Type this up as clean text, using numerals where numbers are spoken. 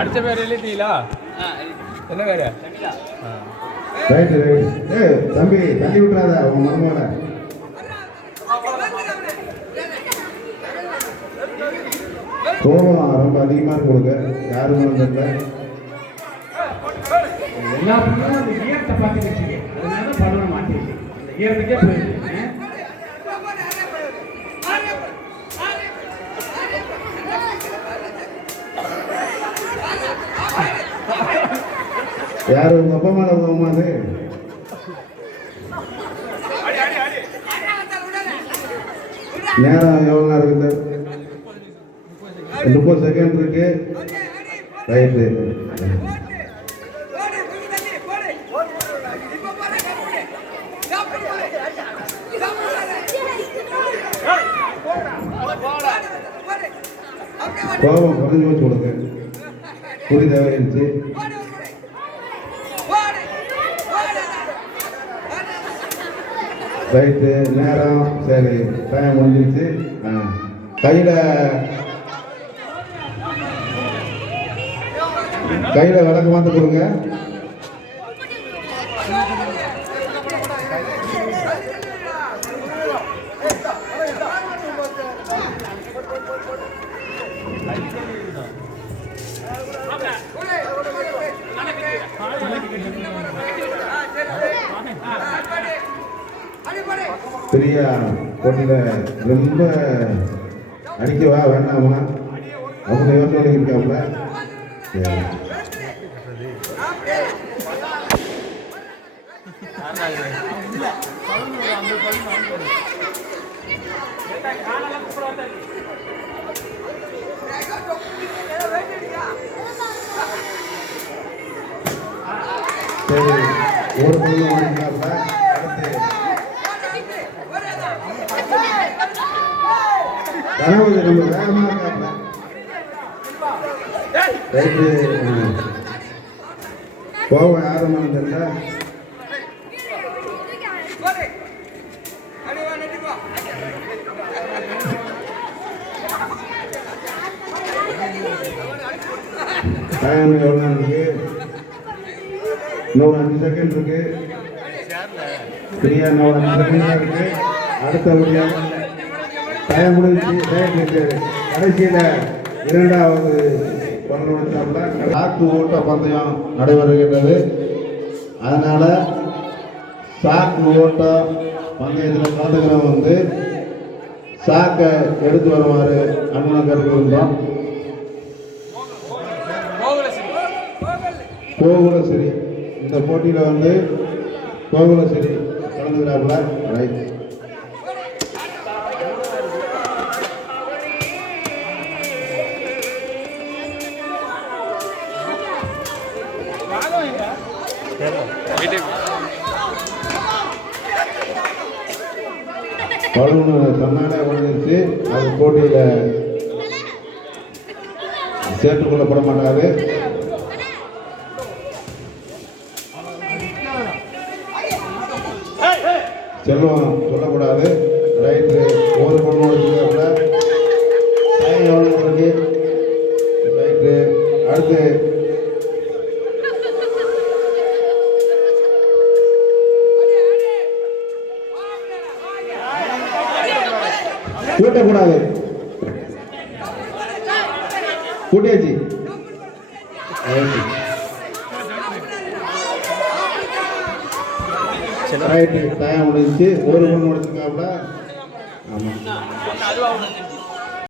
அடுத்த பேர் எழுதிட்டீங்களா? என்ன பேர்? Right right. தம்பி தள்ளி விட்டுறாத உங்க மருமகளை. கோபம் ரொம்ப அதிகமா இருக்கு கொடுங்க. யாரும் தெரியல. எல்லா பிள்ளைங்களும் அந்த ஈரத்தை பார்த்து வச்சுக்க. அதனால பண்ண மாட்டேங்குது. அந்த ஈரத்துக்கே போயிடுது. யாரு உங்க அப்பா மேல கோபமா அது? நேரம் எவ்வளவு நேரம் இருக்குது? 30 செகண்ட் இருக்கு. ரைட்டு. கோபம் குறைஞ்சு வச்சு கொடுங்க. புரி தேவையிருச்சு. ரைட்டு. நேரம் சரி, டைம் வந்துருச்சு. கையில விளக்கு வந்து கொடுங்க. பெரிய போட்டியில ரொம்ப அடிக்கவா வேண்டாமா அவங்க யோசனை இருக்காப்ல. சரி, ஒரு பொண்ணு ஓடிக்கிறாப்ல. கனவு நம்ம வேகமா இருக்காப்ல. ரைட்டு. கோவம் யாரும் தெரியல. டைம் எவ்வளோ இருக்கு? இன்னொரு 5 செகண்ட் இருக்கு. சரியா? இன்னொரு 5 செகண்ட் இருக்கு. அடுத்தபடியாக டைம் முடிஞ்சு. கடைசியில இரண்டாவது சாக்கு ஓட்ட பந்தயம் நடைபெறுகின்றது. அதனால சாக்கு ஓட்ட பந்தயத்தில் கலந்துக்கிறவங்க சாக்கை எடுத்து வருமாறு அண்ணனை கேட்டுக்கொள்கிறோம். கோகுலஸ்ரீ இந்த போட்டியில கோகுலஸ்ரீ கலந்துக்கிறாப்புல. ரைட். பலூன் தன்னாலே உடஞ்சிருச்சு. அது போட்டியில சேர்த்துக் கொள்ளப்பட மாட்டாது. செல்வம் சொல்லக்கூடாது. ரைட்டு. ஒரு பொண்ணு வச்சுக்க. டைம் எவ்வளோ இருக்கு? ரைட்டு. அடுத்து கூட்டக்கூடாது. கூட்டியாச்சு. ரைட்டு. டைம் முடிஞ்சிச்சு. ஒரு பொண்ணு முடிச்சுக்காப்ல. ஆமாம்.